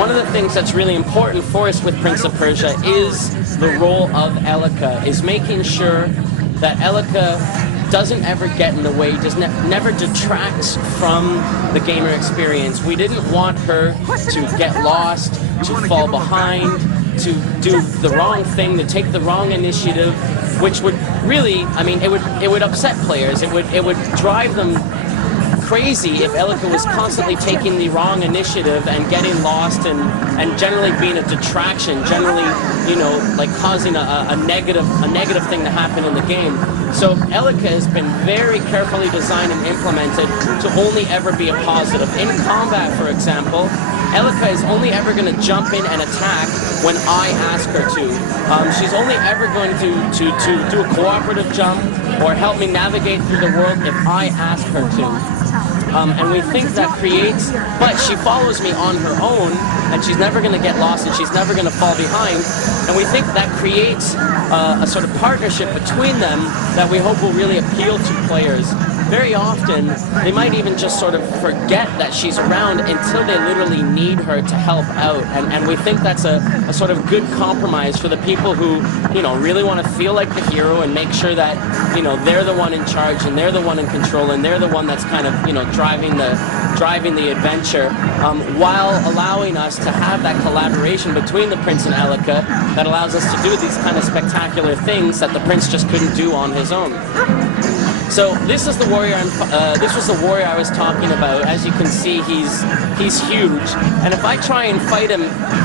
one of the things that's really important for us with Prince of Persia is the role of Elika, is making sure that Elika doesn't ever get in the way, never detracts from the gamer experience. We didn't want her to get lost, to fall behind, to do the wrong thing, to take the wrong initiative, which would really, I mean, it would upset players. It would drive them crazy if Elika was constantly taking the wrong initiative and getting lost and generally being a detraction, generally, you know, like causing a negative thing to happen in the game. So Elika has been very carefully designed and implemented to only ever be a positive. In combat, for example, Elika is only ever going to jump in and attack when I ask her to. She's only ever going to do a cooperative jump or help me navigate through the world if I ask her to. And we think that creates, but she follows me on her own, and she's never going to get lost, and she's never going to fall behind. And we think that creates a sort of partnership between them that we hope will really appeal to players. Very often, they might even just sort of forget that she's around until they literally need her to help out. And we think that's a sort of good compromise for the people who, you know, really want to feel like the hero and make sure that, you know, they're the one in charge and they're the one in control and they're the one that's kind of, you know, driving the adventure, while allowing us to have that collaboration between the Prince and Elika that allows us to do these kind of spectacular things that the Prince just couldn't do on his own. So this is the warrior. This was the warrior I was talking about. As you can see, he's huge. And if I try and fight him,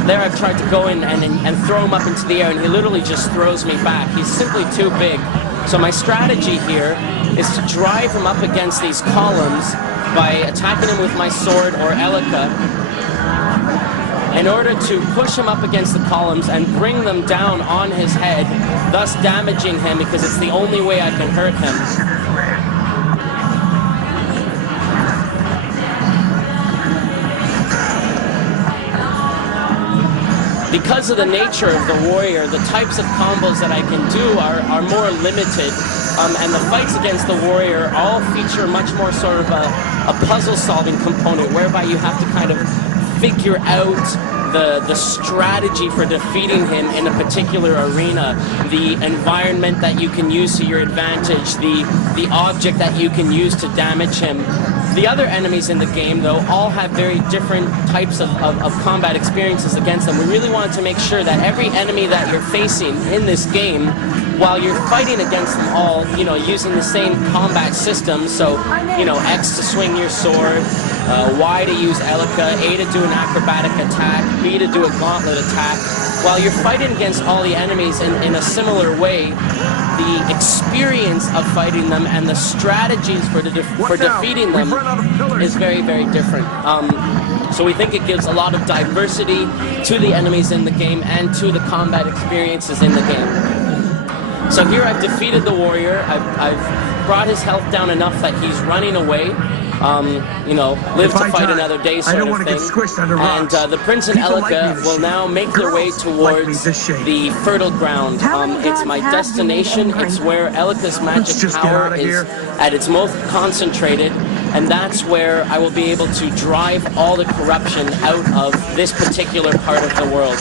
there I've tried to go in and throw him up into the air, and he literally just throws me back. He's simply too big. So my strategy here is to drive him up against these columns by attacking him with my sword or Elika, in order to push him up against the columns and bring them down on his head, thus damaging him because it's the only way I can hurt him. Because of the nature of the warrior, the types of combos that I can do are more limited, and the fights against the warrior all feature much more sort of a puzzle-solving component, whereby you have to kind of figure out the strategy for defeating him in a particular arena, the environment that you can use to your advantage, the object that you can use to damage him. The other enemies in the game, though, all have very different types of combat experiences against them. We really wanted to make sure that every enemy that you're facing in this game, while you're fighting against them all, you know, using the same combat system, so, you know, X to swing your sword, Y to use Elika, A to do an acrobatic attack, B to do a gauntlet attack. While you're fighting against all the enemies in a similar way, the experience of fighting them and the strategies for defeating them is very, very different. So we think it gives a lot of diversity to the enemies in the game and to the combat experiences in the game. So here I've defeated the warrior. I've brought his health down enough that he's running away. You know, live to fight another day sort of thing. And the Prince and Elika will now make their way towards the fertile ground. It's my destination. It's where Elika's magic power is at its most concentrated, and that's where I will be able to drive all the corruption out of this particular part of the world.